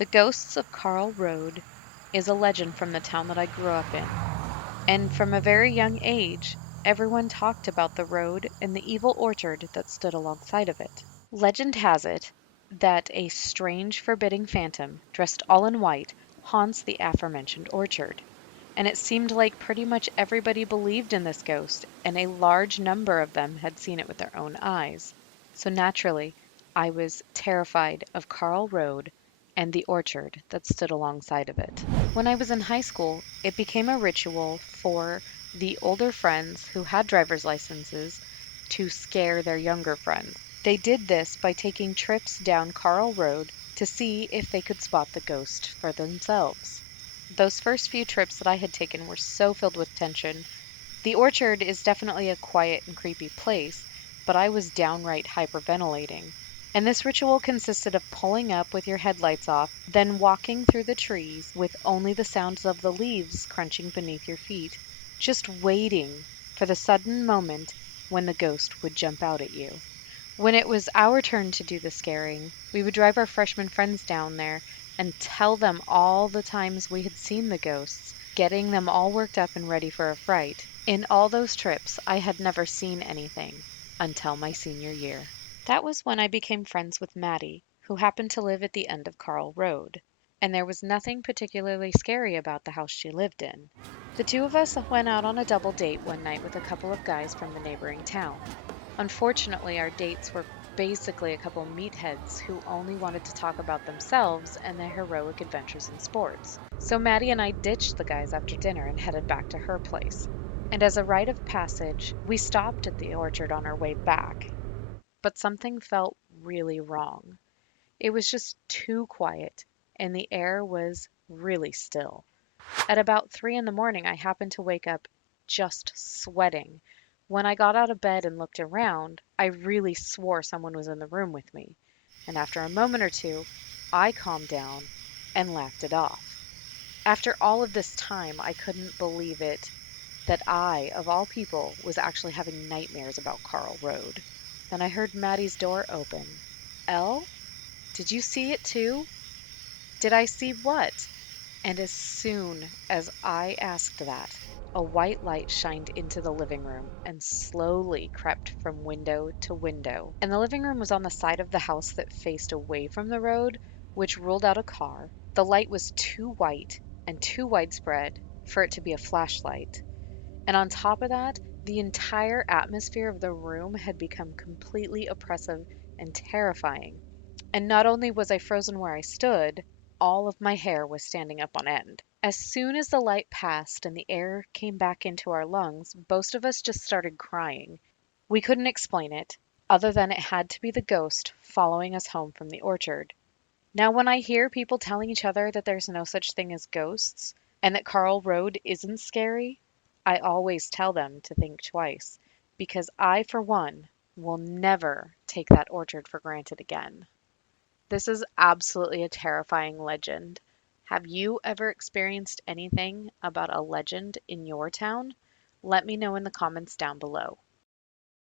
The Ghosts of Carl Road is a legend from the town that I grew up in, and from a very young age, everyone talked about the road and the evil orchard that stood alongside of it. Legend has it that a strange, forbidding phantom, dressed all in white, haunts the aforementioned orchard, and it seemed like pretty much everybody believed in this ghost, and a large number of them had seen it with their own eyes. So naturally, I was terrified of Carl Road and the orchard that stood alongside of it. When I was in high school, it became a ritual for the older friends who had driver's licenses to scare their younger friends. They did this by taking trips down Carl Road to see if they could spot the ghost for themselves. Those first few trips that I had taken were so filled with tension. The orchard is definitely a quiet and creepy place, but I was downright hyperventilating. And this ritual consisted of pulling up with your headlights off, then walking through the trees with only the sounds of the leaves crunching beneath your feet, just waiting for the sudden moment when the ghost would jump out at you. When it was our turn to do the scaring, we would drive our freshman friends down there and tell them all the times we had seen the ghosts, getting them all worked up and ready for a fright. In all those trips, I had never seen anything until my senior year. That was when I became friends with Maddie, who happened to live at the end of Carl Road, and there was nothing particularly scary about the house she lived in. The two of us went out on a double date one night with a couple of guys from the neighboring town. Unfortunately, our dates were basically a couple meatheads who only wanted to talk about themselves and their heroic adventures in sports. So Maddie and I ditched the guys after dinner and headed back to her place. And as a rite of passage, we stopped at the orchard on our way back. But something felt really wrong. It was just too quiet, and the air was really still. At about 3 in the morning, I happened to wake up just sweating. When I got out of bed and looked around, I really swore someone was in the room with me. And after a moment or two, I calmed down and laughed it off. After all of this time, I couldn't believe it that I, of all people, was actually having nightmares about Carl Road. Then I heard Maddie's door open. Elle, did you see it too? Did I see what? And as soon as I asked that, a white light shined into the living room and slowly crept from window to window. And the living room was on the side of the house that faced away from the road, which ruled out a car. The light was too white and too widespread for it to be a flashlight. And on top of that, the entire atmosphere of the room had become completely oppressive and terrifying. And not only was I frozen where I stood, all of my hair was standing up on end. As soon as the light passed and the air came back into our lungs, most of us just started crying. We couldn't explain it, other than it had to be the ghost following us home from the orchard. Now, when I hear people telling each other that there's no such thing as ghosts and that Carl Road isn't scary, I always tell them to think twice, because I, for one, will never take that orchard for granted again. This is absolutely a terrifying legend. Have you ever experienced anything about a legend in your town? Let me know in the comments down below.